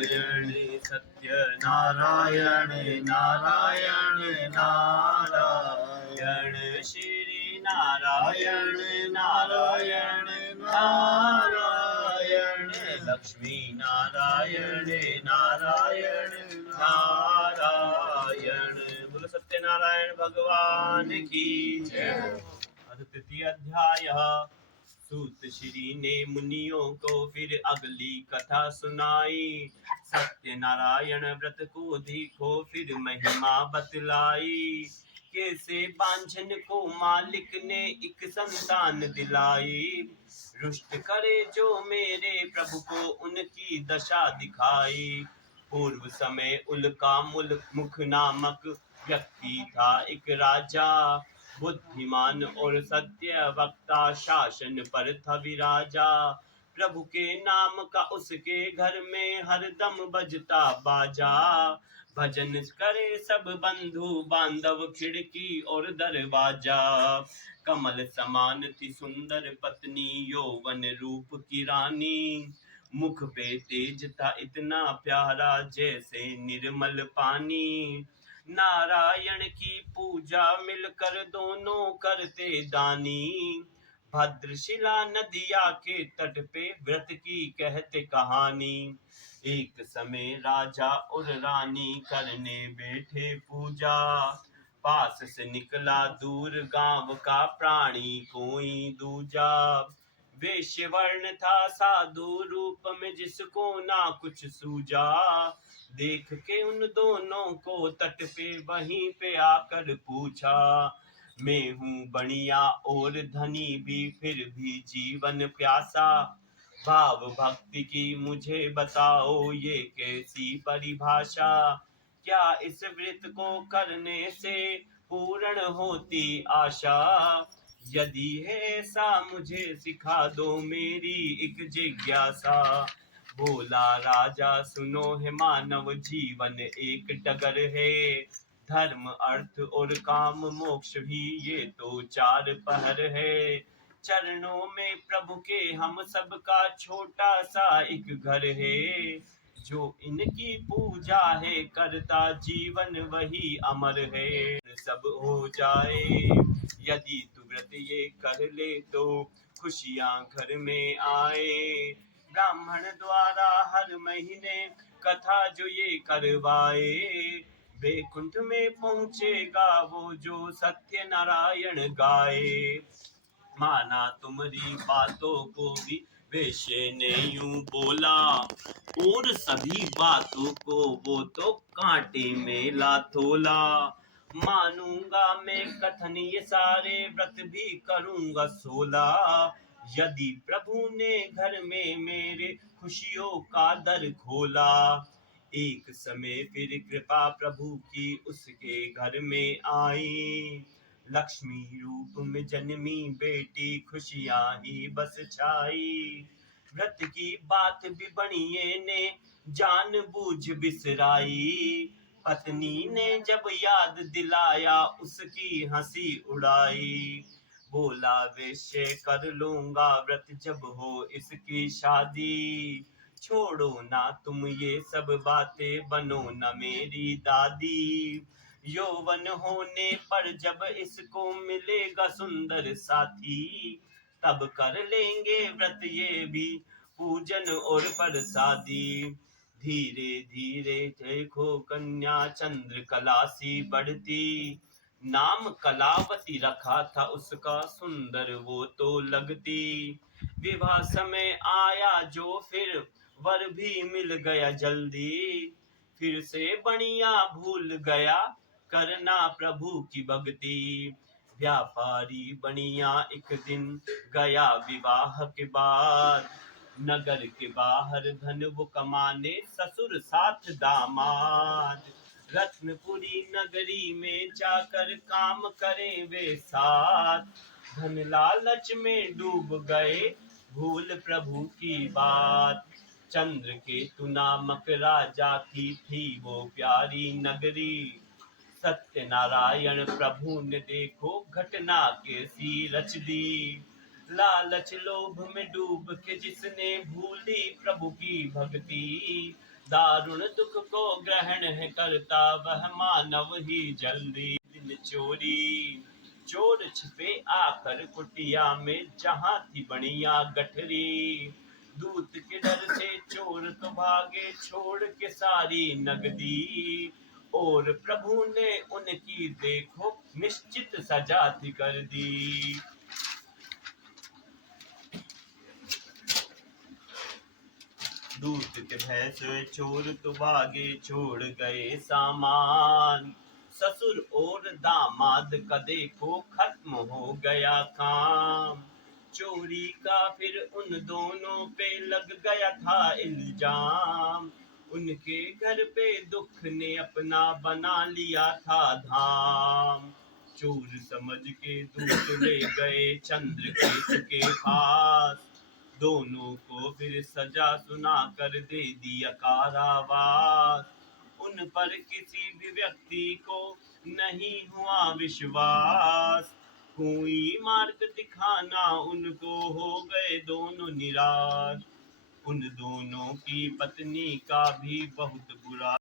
नारायण सत्य नारायण नारायण नारायण श्री नारायण नारायण नारायण लक्ष्मी नारायण नारायण नारायण। बोलो सत्यनारायण भगवान की जय। तृतीय अध्याय। सूत श्री ने मुनियों को फिर अगली कथा सुनाई। सत्यनारायण व्रत को देखो फिर महिमा बतलाई। कैसे बांझन को मालिक ने एक संतान दिलाई। रुष्ट करे जो मेरे प्रभु को उनकी दशा दिखाई। पूर्व समय उल्का मुख नामक व्यक्ति था एक राजा। बुद्धिमान और सत्य वक्ता शासन पर था विराजा। प्रभु के नाम का उसके घर में हरदम बजता बाजा। भजन करे सब बंधु बांधव खिड़की और दरवाजा। कमल समान थी सुंदर पत्नी यौवन रूप की रानी। मुख पे तेज था इतना प्यारा जैसे निर्मल पानी। नारायण की पूजा मिलकर दोनों करते दानी। भद्रशिला नदिया के तट पे व्रत की कहते कहानी। एक समय राजा और रानी करने बैठे पूजा। पास से निकला दूर गांव का प्राणी कोई दूजा। वैश्य वर्ण था साधु रूप में जिसको ना कुछ सूझा। देख के उन दोनों को तट पे वहीं पे आकर पूछा। मैं हूँ बनिया और धनी भी फिर भी जीवन प्यासा। भाव भक्ति की मुझे बताओ ये कैसी परिभाषा। क्या इस व्रत को करने से पूर्ण होती आशा। यदि है ऐसा मुझे सिखा दो मेरी एक जिज्ञासा। बोला राजा सुनो है मानव जीवन एक डगर है। धर्म अर्थ और काम मोक्ष भी ये तो चार पहर है। चरणों में प्रभु के हम सबका छोटा सा एक घर है। जो इनकी पूजा है करता जीवन वही अमर है। सब हो जाए यदि तू व्रत ये कर ले तो खुशियां घर में आए। ब्राह्मण द्वारा हर महीने कथा जो ये करवाए। वैकुंठ में पहुंचेगा वो जो सत्य नारायण गाए। माना तुम्हारी बातों को भी वैश्य ने यूं बोला। और सभी बातों को वो तो कांटे में ला तोला। मानूंगा मैं कथन ये सारे व्रत भी करूंगा 16। यदि प्रभु ने घर में मेरे खुशियों का दर खोला। एक समय फिर कृपा प्रभु की उसके घर में आई। लक्ष्मी रूप में जन्मी बेटी खुशियां ही बस छाई। व्रत की बात भी बनिए ने जान बूझ बिसराई। पत्नी ने जब याद दिलाया उसकी हंसी उड़ाई। बोला वैश्य कर लूंगा व्रत जब हो इसकी शादी। छोड़ो ना तुम ये सब बातें बनो न मेरी दादी। यौवन होने पर जब इसको मिलेगा सुंदर साथी। तब कर लेंगे व्रत ये भी पूजन और प्रसादी। धीरे धीरे देखो कन्या चंद्र कला सी बढ़ती। नाम कलावती रखा था उसका सुंदर वो तो लगती। विवाह समय आया जो फिर वर भी मिल गया जल्दी। फिर से बनिया भूल गया करना प्रभु की भक्ति। व्यापारी बनिया एक दिन गया विवाह के बाद। नगर के बाहर धन वो कमाने ससुर साथ दामाद। रत्नपुरी नगरी में जाकर काम करे वे साथ। धन लालच में डूब गए भूल प्रभु की बात। चंद्रकेतु नामक राजा की थी वो प्यारी नगरी। सत्यनारायण प्रभु ने देखो घटना कैसी रच दी। लालच लोभ में डूब के जिसने भूली प्रभु की भक्ति। दारुण दुख को ग्रहण है करता वह मानव ही जल्दी। दिन चोरी चोर छिपे आकर कुटिया में, जहां थी बढ़िया गठरी। दूत के डर से चोर तो भागे, छोड़ के सारी नगदी। और प्रभु ने उनकी देखो निश्चित सजा थी कर दी। दूत के भय से चोर तो भागे, छोड़ गए सामान। ससुर और दामाद का देखो खत्म हो गया काम। चोरी का फिर उन दोनों पे लग गया था इल्जाम। उनके घर पे दुख ने अपना बना लिया था धाम। चोर समझ के दूत ले गए चंद्रकेतु के पास। दोनों को फिर सजा सुना कर दे दिया कारावास। उन पर किसी भी व्यक्ति को नहीं हुआ विश्वास। कोई मार्ग दिखाना उनको हो गए दोनों निराश। उन दोनों की पत्नी का भी बहुत बुरा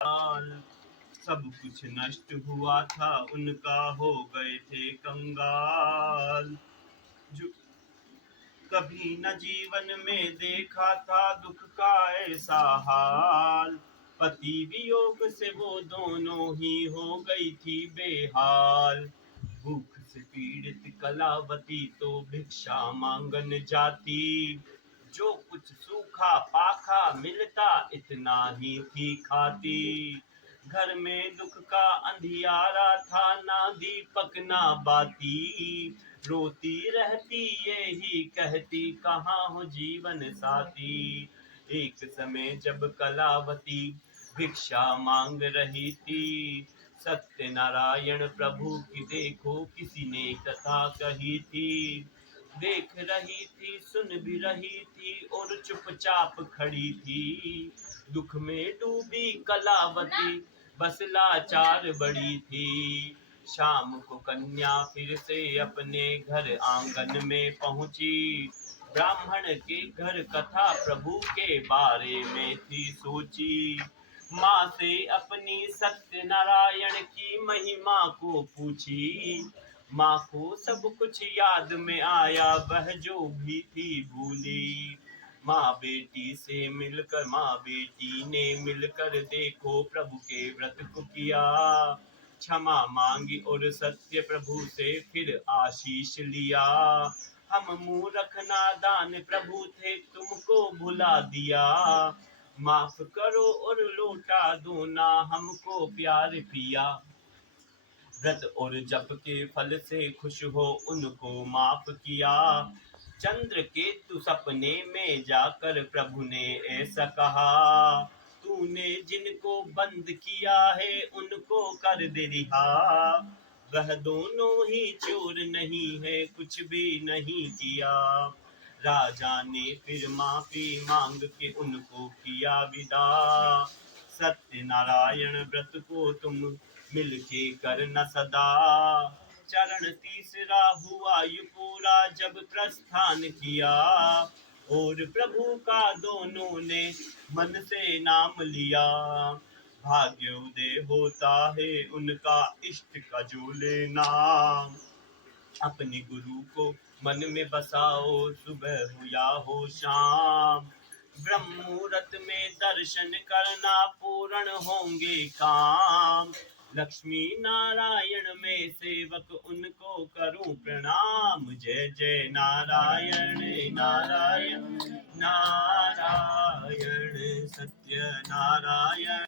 हाल। सब कुछ नष्ट हुआ था उनका, हो गए थे कंगाल। जो कभी न जीवन में देखा था दुख का ऐसा हाल। पति वियोग से वो दोनों ही हो गई थी बेहाल। भूख से पीड़ित कलावती तो भिक्षा मांगन जाती। जो कुछ सूखा पाखा मिलता इतना ही थी खाती। घर में दुख का अंधियारा था, ना दीपक ना बाती। रोती रहती यही कहती, कहाँ हो जीवन साथी। एक समय जब कलावती भिक्षा मांग रही थी, सत्यनारायण प्रभु की देखो किसी ने कथा कही थी। देख रही थी सुन भी रही थी और चुपचाप खड़ी थी। दुख में डूबी कलावती बस लाचार बड़ी थी। शाम को कन्या फिर से अपने घर आंगन में पहुंची। ब्राह्मण के घर कथा प्रभु के बारे में थी सोची। माँ से अपनी सत्यनारायण की महिमा को पूछी। माँ को सब कुछ याद में आया, वह जो भी थी भूली। माँ बेटी ने मिलकर देखो प्रभु के व्रत को किया। क्षमा मांगी और सत्य प्रभु से फिर आशीष लिया। हम मूर्ख नादान प्रभु थे तुमको भुला दिया। माफ करो और लौटा दो ना हमको प्यार पिया। व्रत और जप के फल से खुश हो उनको माफ किया। चंद्रकेतु सपने में जाकर प्रभु ने ऐसा कहा, तूने जिनको बंद किया है उनको कर दे रिहा। वह दोनों ही चोर नहीं है, कुछ भी नहीं किया। राजा ने फिर माफी मांग के उनको किया विदा। सत्यनारायण व्रत को तुम मिलके करना सदा। चरण तीसरा हुआ यु पूरा जब प्रस्थान किया। और प्रभु का दोनों ने मन से नाम लिया। भाग्य उदय होता है उनका इष्ट का जो लेना। अपने गुरु को मन में बसाओ सुबह हो या हो शाम। ब्रह्म मुहूर्त में दर्शन करना पूर्ण होंगे काम। लक्ष्मी नारायण में सेवक उनको करूं प्रणाम। जय जय नारायण नारायण नारायण सत्य नारायण।